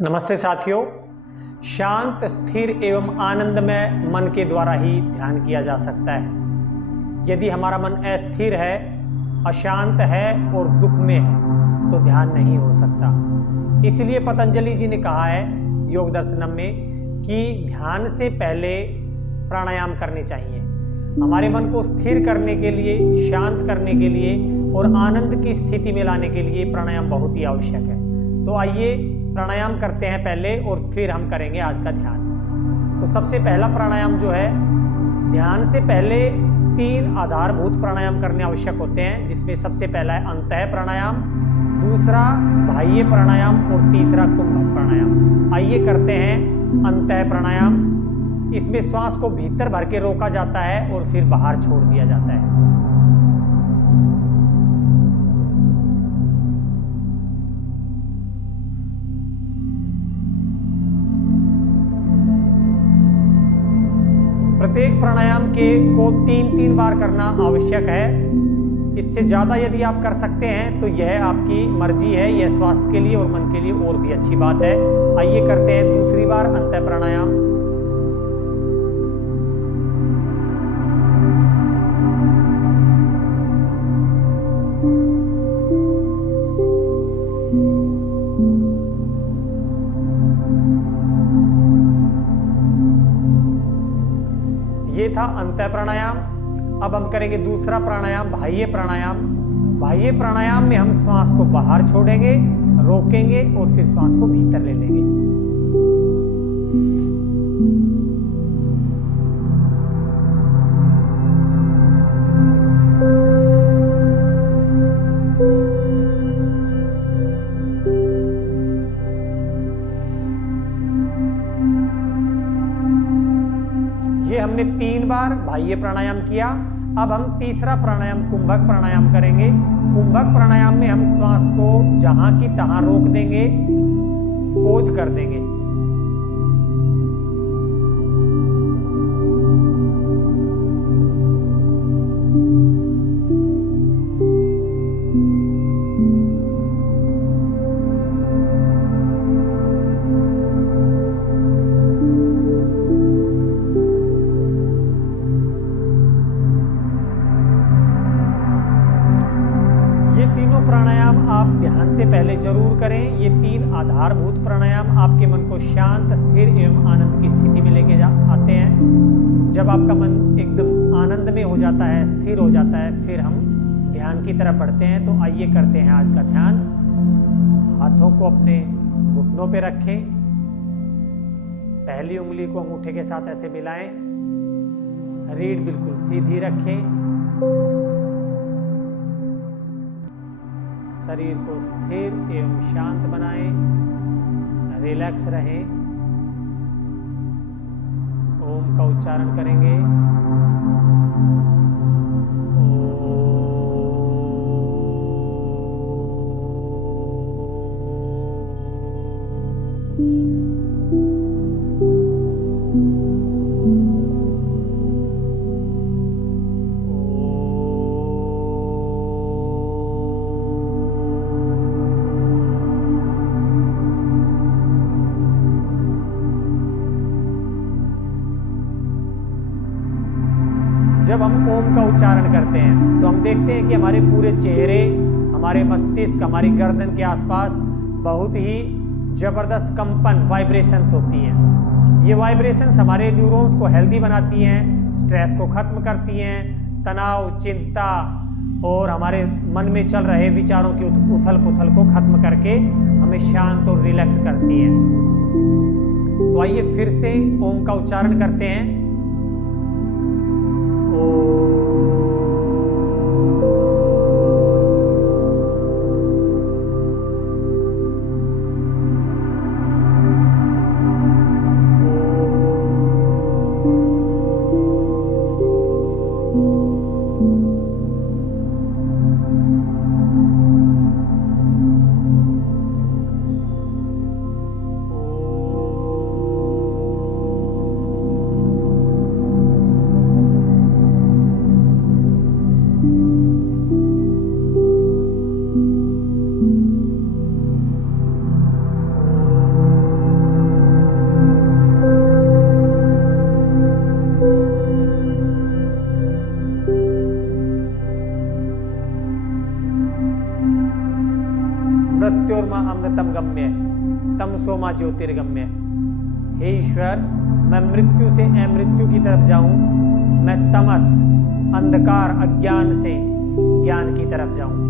नमस्ते साथियों। शांत, स्थिर एवं आनंदमय मन के द्वारा ही ध्यान किया जा सकता है। यदि हमारा मन अस्थिर है, अशांत है और दुख में है तो ध्यान नहीं हो सकता। इसलिए पतंजलि जी ने कहा है योग दर्शनम में कि ध्यान से पहले प्राणायाम करने चाहिए। हमारे मन को स्थिर करने के लिए, शांत करने के लिए और आनंद की स्थिति में लाने के लिए प्राणायाम बहुत ही आवश्यक है। तो आइए प्राणायाम करते हैं पहले और फिर हम करेंगे आज का ध्यान। तो सबसे पहला प्राणायाम जो है, ध्यान से पहले 3 आधारभूत प्राणायाम करने आवश्यक होते हैं, जिसमें सबसे पहला है अंतः प्राणायाम, दूसरा बाह्य प्राणायाम और तीसरा कुंभक प्राणायाम। आइए करते हैं अंतः प्राणायाम। इसमें श्वास को भीतर भर के रोका जाता है और फिर बाहर छोड़ दिया जाता है। प्रत्येक प्राणायाम को 3-3 बार करना आवश्यक है। इससे ज़्यादा यदि आप कर सकते हैं तो यह आपकी मर्जी है, यह स्वास्थ्य के लिए और मन के लिए और भी अच्छी बात है। आइए करते हैं दूसरी बार अंतः प्राणायाम। ये था अंतः प्राणायाम। अब हम करेंगे दूसरा प्राणायाम, बाह्य प्राणायाम। बाह्य प्राणायाम में हम श्वास को बाहर छोड़ेंगे, रोकेंगे और फिर श्वास को भीतर ले लेंगे। ये हमने 3 बार बाह्य प्राणायाम किया। अब हम तीसरा प्राणायाम कुंभक प्राणायाम करेंगे। कुंभक प्राणायाम में हम श्वास को जहां की तहां रोक देंगे, पोज कर देंगे। तीनों प्राणायाम आप ध्यान से पहले जरूर करें। ये 3 आधारभूत प्राणायाम आपके मन को शांत, स्थिर एवं आनंद की स्थिति में लेके आते हैं। जब आपका मन एकदम आनंद में हो जाता है, स्थिर हो जाता है, फिर हम ध्यान की तरफ बढ़ते हैं। तो आइए करते हैं आज का ध्यान। हाथों को अपने घुटनों पे रखें, पहली उंगली को अंगूठे के साथ ऐसे मिलाएं, रीढ़ बिल्कुल सीधी रखें, शरीर को स्थिर एवं शांत बनाएं, रिलैक्स रहें। ओम का उच्चारण करेंगे। जब हम ओम का उच्चारण करते हैं तो हम देखते हैं कि हमारे पूरे चेहरे, हमारे मस्तिष्क, हमारी गर्दन के आसपास बहुत ही जबरदस्त कंपन, वाइब्रेशंस होती हैं। ये वाइब्रेशंस हमारे न्यूरॉन्स को हेल्दी बनाती हैं, स्ट्रेस को खत्म करती हैं, तनाव, चिंता और हमारे मन में चल रहे विचारों की उथल पुथल को खत्म करके हमें शांत और रिलैक्स करती हैं। तो आइए फिर से ओम का उच्चारण करते हैं। मृत्योर्मा अमृतम गम्य तमसोमा ज्योतिर्गम्य। हे ईश्वर, मैं मृत्यु से अमृत्यु की तरफ जाऊं, मैं तमस अंधकार अज्ञान से ज्ञान की तरफ जाऊं।